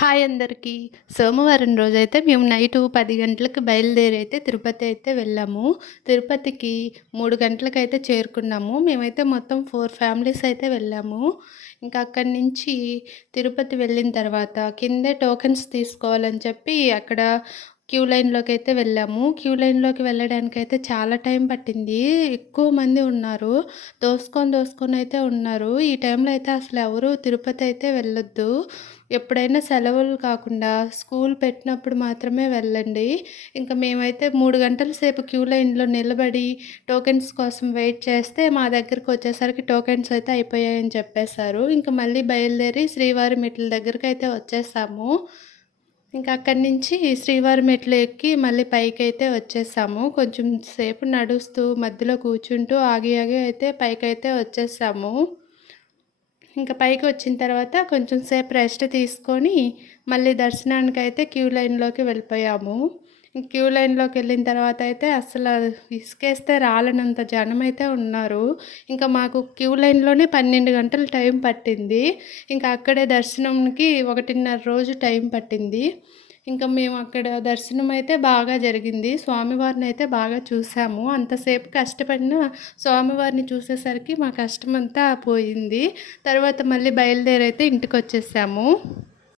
Hi అందరికీ. సోమవారం రోజైతే మేము నైటు 10 గంటలకు బయలుదేరైతే తిరుపతి అయితే వెళ్ళాము. తిరుపతికి 3 గంటలకైతే చేరుకున్నాము. మేమైతే మొత్తం 4 ఫ్యామిలీస్ అయితే వెళ్ళాము. ఇంకా అక్కడి నుంచి తిరుపతి వెళ్ళిన తర్వాత కిందే టోకెన్స్ తీసుకోవాలని చెప్పి అక్కడ క్యూ లైన్‌లోకైతే వెళ్ళాము. క్యూ లైన్‌లోకి వెళ్ళడానికైతే చాలా టైం పట్టింది. ఎక్కువ మంది ఉన్నారు. దోసుకొనైతే ఉన్నారు. ఈ టైంలో అయితే అసలు ఎవరు తిరుపతి అయితే వెళ్ళొద్దు. ఎప్పుడైనా సెలవులు కాకుండా స్కూల్ పెట్టినప్పుడు మాత్రమే వెళ్ళండి. ఇంకా మేమైతే 3 గంటల సేపు క్యూ లైన్‌లో నిలబడి టోకెన్స్ కోసం వెయిట్ చేస్తే మా దగ్గరకొచ్చేసరికి టోకెన్స్ అయితే అయిపోయాయని చెప్పేశారు. ఇంక మళ్ళీ బయలుదేరి శ్రీవారి మెట్ల దగ్గరకైతే వచ్చేసాము. ఇంకా అక్కడి నుంచి శ్రీవారి మెట్లు ఎక్కి మళ్ళీ పైకైతే వచ్చేసాము. కొంచెం సేపు నడుస్తూ మధ్యలో కూర్చుంటూ ఆగి ఆగి అయితే పైకైతే వచ్చేసాము. ఇంకా పైకి వచ్చిన తర్వాత కొంచెం సేపు రెస్ట్ తీసుకొని మళ్ళీ దర్శనానికైతే క్యూ లైన్‌లోకి వెళ్ళిపోయాము. క్యూ లైన్‌లోకి వెళ్ళిన తర్వాత అయితే అసలు ఇసుకేస్తే రాలనంత జనమైతే ఉన్నారు. ఇంకా మాకు క్యూ లైన్‌లోనే 12 గంటలు టైం పట్టింది. ఇంకా అక్కడే దర్శనంకి 1:30 రోజు టైం పట్టింది. ఇంకా మేము అక్కడ దర్శనం అయితే బాగా జరిగింది. స్వామివారినైతే బాగా చూసాము. అంతసేపు కష్టపడిన స్వామివారిని చూసేసరికి మా కష్టమంతా పోయింది. తర్వాత మళ్ళీ బయలుదేరైతే ఇంటికొచ్చేసాము.